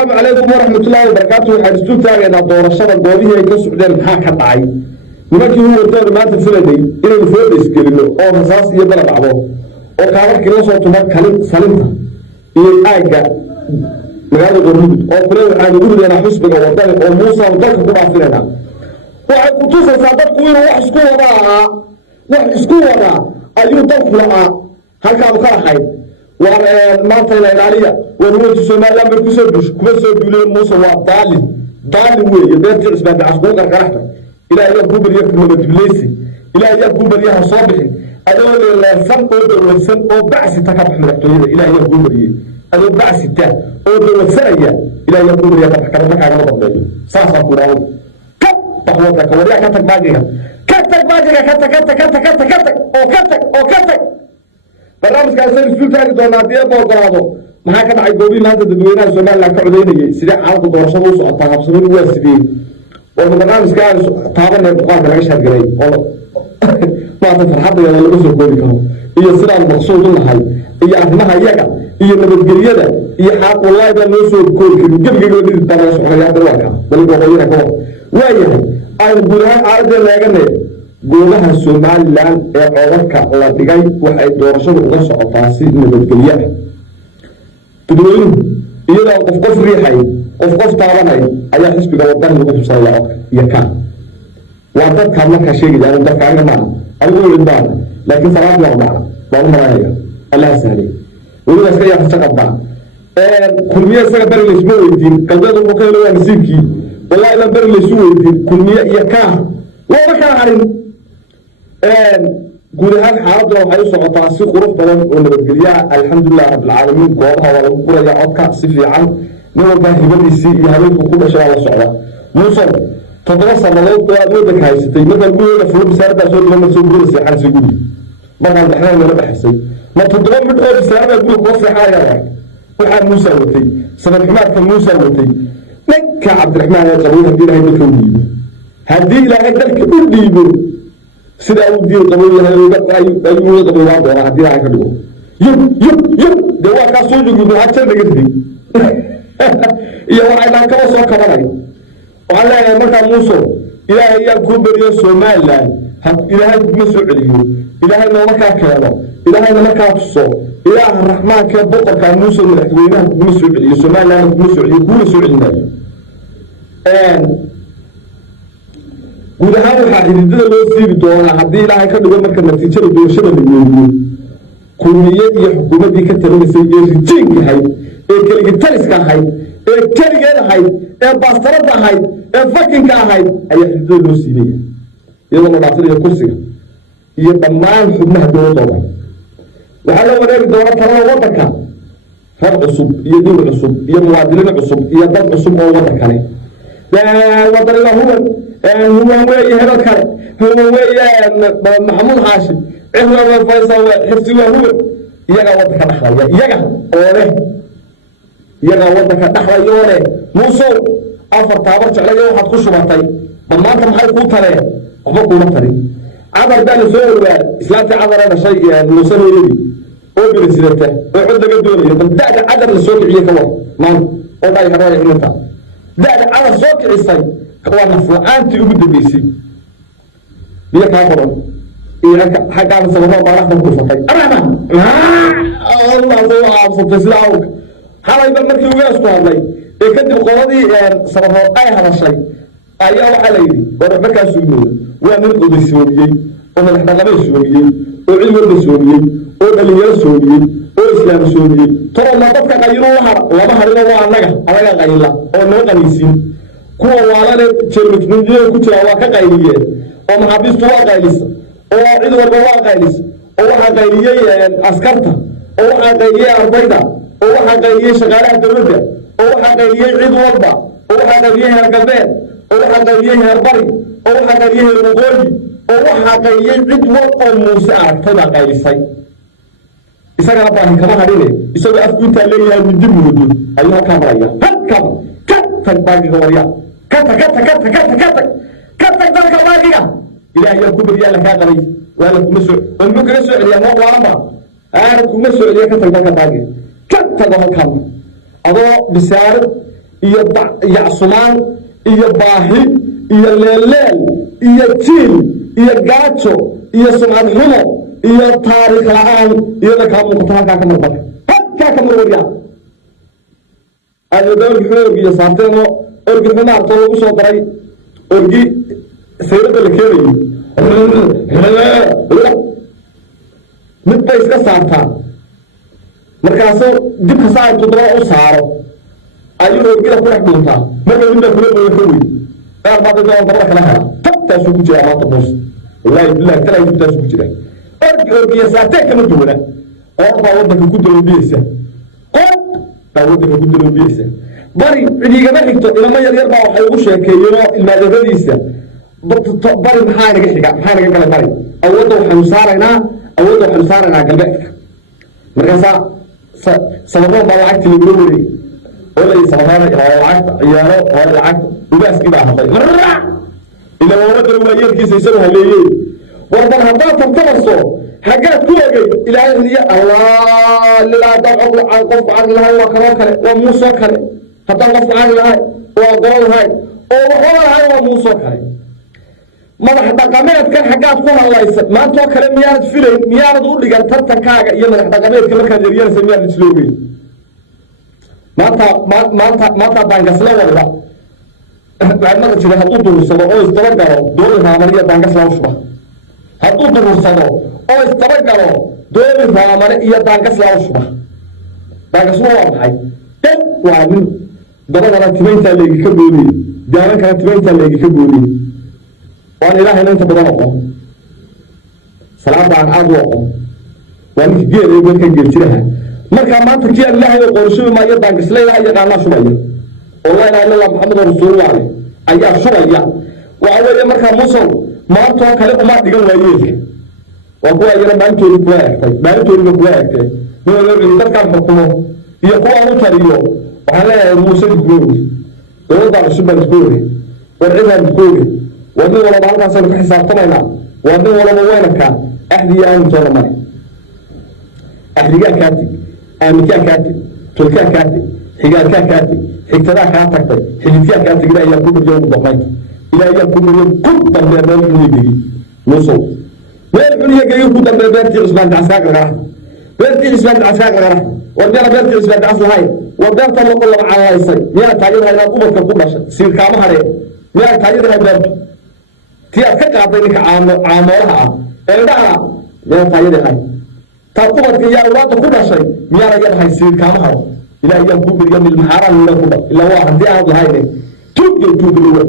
السلام عليكم ورحمة الله وبركاته. waxaan isu taagayna doorashada goobihii ay ka socdeen maxaa ka dhacay nimankii uu waday maanta filaday inay foodis gelino oo rasaas iyo dala dhacdo oo kaabarkii la soo tumay kalin salinta iyo aaga magaalada Galmudug oo kale waxaan ugu leeyahay xusbiga wadada oo Muuse dalka ku dhaafilana waxay ku tusaysaa dadku inuu wax isku wadaa ayuu dalku laa halka uu ka raxay maanta ila ilaaliya ونوجه سوماليا مركزه كمسه دولة موسى وضالي ويه بيرجع اسمه عسكري كركرته إلى أن يكون بريء من الجبليسي إلى أن يكون بريء صابحي أدول الفن أودر والفن أو بعث تكبح من التوحيد إلى أن يكون بريء أدول بعث تاه أودر والسرية إلى أن يكون بريء تكبح على مطبعه صاصا كراو كت تقوتك وريا كتك باجيها كتك برنامج كان سير سلطان دونادية بوقراضو maxaa ka dhacay goobihii maanta dadweynaha Soomaaliland ka codeynayay sida xaalada doorashada u socota habsami waa sidii oo barnaamijkan taabanay buqaad laga shaqeeyay oo maanta farxadda laga soo koobi karo iyo sida maqsuud u nahay iyo arrimaha iyaga iyo nabadgelyada iyo xaq wallahi baa loo soo koobi karin gabiga wadida taas xoolaha dalka waliba wayna ka waayahay ay gudaha ardayda laganay goobaha Soomaaliland ee codadka la dhigay waxay doorashada uga socotaa si nabadgelyada تدوين إذا قف ريحي قف طارني أي حسب لو ضل وقف صلاة يكان وعدت كم لك شيء يعني ضف عنا معه أقول إنبار لكن صلاة لا معه والله ما هي الله سهل وإذا سكيا حسب بعض كل مية سنة بري الأسبوع يدين كذا وكذا لو نسيبكي والله إلا بري الأسبوع يدين كل مية يكان وما كان عارين قول هذا حاضر وحي صعطة سي قروف طبعا ونبتقليها الحمد لله رب العالمين قوضها ولو قرى يعودك سفلي عن نوع باهبان السي يهاليك وكل أشياء على الصعودة موصل تدرس المضوط وأدودك هايستي ماذا نقول لك فلو بسارة أسود لما تسوي السيحان سيقولي ما قال دحنا ولا بحسي ما تدرس من أول بسارة يقول لك وصي حاجة لك وحان موسى وتي سنة حمار في موسى وتي مكة عبد الرحمن يا قبول هدي لها يدك وديب هدي لها يدك وديب سيدا ودي قبول لها أيوة قبول واحد ولا هدي لها يدك يب دواء كاسوج يقول هاتشر نقدي يا واحد لا كوسا كمان وعلى مرتا موسى إلهي يكون بريء Soomaaliland إلهي مسؤوليه إلهي ما مكان كلامه إلهي ما مكان تصو إله الرحمن كبقى كان موسى مدحوينه مسؤوليه Soomaaliland مسؤوليه كل مسؤولنا guud ahaan waxa xididada loo siibi doonaa haddii ilaahay ka dhigo marka natiijada doorashada la weeyo kulmiye iyo xukuumadii ka talinaysay ee rijiinka ahayd ee keligii taliska ahayd ee keligeed ahayd ee baastarada ahayd ee fakinka ahayd ayaa xididada loo siibaya iyadoo la dhaafinayo kursiga iyo dhammaan xubnaha dowladooda waxaa la wareegi doona talada waddanka rag cusub iyo dil cusub iyo muwaadiniin cusub iyo dad cusub oo waddan kale wadaniga هو ويا هذا الكلام هو ويا محمود هاشم عمر فيصل حفظي وهو يجا ودك دخل يجا اوله يجا ودك دخل يوله موسو افر تابر جعليه waxaad ku shubatay maanta maxay ku taray kuma ku taray abar baan soo wadaa islaanta abarada shay muusan weeyay oo bilisirta oo cid laga doonayo dadka adar la soo kiciye ka war maan oo ay haray inta dad adar soo kicisay كوانا فلانتي وجود بيسي بيا كابرون إيه حاجة عن سبب ما راح نقول فكاي أنا الله الله عبصت تسلاوك هذا يبقى مركي وياس طالعي إيه كنت بقولي سبب أي هذا الشيء أي أو علي وربك سوينا ومن قد سويي ومن إحنا غير سويي وعلم السويي وبلية سويي وإسلام سويي ترى ما تبقى غيره وما هرنا وعنك على غير الله ونوع نيسين kuwa waalana jeermujnimada ku jira waa ka qayliyeen oo maxaabiistu waa qaylisa oo cid walba waa qaylisa oo waxa qayliyay askarta oo waxa qayliyay ardayda oo waxa qayliyay shaqaalaha dawladda oo waxa qayliyay cid walba oo waxa qayliyay hargabeen oo waxa qayliyay harbari oo waxa qayliyay ruqooyi oo waxa qayliyay cid walba oo muuse aragtada qaylisay isaga baahi kama hadine isaga afkuunta leeyahay midib mudo ayuu ka maraya halka ka tagbaagi wariya كتك ذلك باقية إلهي يكون بريالة كاغري وأنا كمسوع ونبوك نسوع لي أمور وعمر أنا كمسوع لي كتك ذلك باقية كتك ذلك كامل أضوء بسارة iyo yacsumaan iyo baahi iyo leelleel iyo jiil iyo gaajo iyo sumcad xumo iyo taariikh la'aan iyada kaa muuqato halkaa ka marmar halkaa ka marwaryaa aada orgi orgiyo saarteenoo orgi xumaartoo lagu soo daray orgi sayrada la keenayo mid bay iska saartaan markaasuu dibka saa toddoba u saaro ayuu orgida ku dhex dhuntaa marka midbaa kula booya ka wey qaar baa dadoo dabada kala hela tabtaasuu ku jiraa maanta muuse wallaahi billahi talaa dibtaasuu ku jiraa orgiya saarteen kama duwana qoor baa waddanka ku daloobiyeysa qoor baa waddanka ku daloobiyeysa bari cidigama xigto ilamo yaryar baa waxay ugu sheekeeyeenoo ilmaadeeradiisa bari maxaa naga xiga maxaa naga galay bari awoodda waxaynu saaraynaa galbeedka markaasaa sababoon baa lacagtii lagula wareegay oo la sababaada lacagta ciyaaro hore lacagta ugaaskii baa hadlay ila wawadana waa yeelkiisa isagu haleeyey war bal haddaad tartamarso xaggaad ku ogey ilaahay riya allah lilaa haddaan qofku caqli lahay waa kaloo kale waa muusoo kale haddaan qofku caqli lahay waa golo lahay oo waxooga lahay waa muusoo kale madax dhaqameedkan xaggaad ku hadlaysa maantoo kale miyaanad filayn miyaanad u dhigan tartankaaga iyo madax dhaqameedka markaad eryanaysa miyaad isloogeyn maanta baangasla wada waxaad maqli jiray hadduu durursado oo isdaba galo dooli raamale iyo baangasla u shuba hadduu durursado oo isdaba galo dooli raamale iyo baangasla u shuba baangasla waa maxay dad waa nin dabadana timayntaa leegi ka boodiyey daamankana timayntaa leegi ka boodiyey waan ilaahayna inta badan aqoon salaadaan aad u aqoon waa ninka geel ee dadka geeljiraha markaa maanta kii aan ilaahay oo qorshubi maayo baangasla ilaahay yaqaanaa shubaya oo laa ilaaha illa allah maxamed rasuulullah ayaa shubaya waxa weeye markaa musow maantoo kale uma dhigan waayeelka waa kuwa iyana maalintoodii kuwa egtay dadkaan xukumo iyo kuwaan u tariyo waxaan leeyahay muuse dikooge dowladdaa cusub baan dikooge war cidaan dikooge waa nin walaba halkaasaynu ka xisaabtamaynaa waa nin walaba weynarkaa axdiyo aamintoona mare axdigaa kaa tig aaminkaa kaa tig tulkaa kaa tig xigaalkaa kaa tig xigtadaa kaa tagtay xididkaa kaa tig ilaahiyaa ku dhiryo ugu dambaynta ilaahiyaa ku dhiryo ku dambee meel xuniya gegi muusow meel xuniya gegi ku dambee beertii cismaan dacaskaa qagaraha beertii cismaan dacaskaa qagaraha war miyana beertii cismaan dacas lahayn war beerta laba calalaysay miyaa taagadaha inaad ubadka ku dhashay siirkaama hadhee miyaa taagadaha beertu tii aad ka qaaday ninka caamoolaha ah eedhaha miyaa taagadahay taad ubadka iyo awlaadda ku dhashay miyaana yadahay siirkaama hadho ilaahi yaan kuu beriya milmaxaaraan nila ku dha ilaa waa haddii aad lahayne tuugay tuugay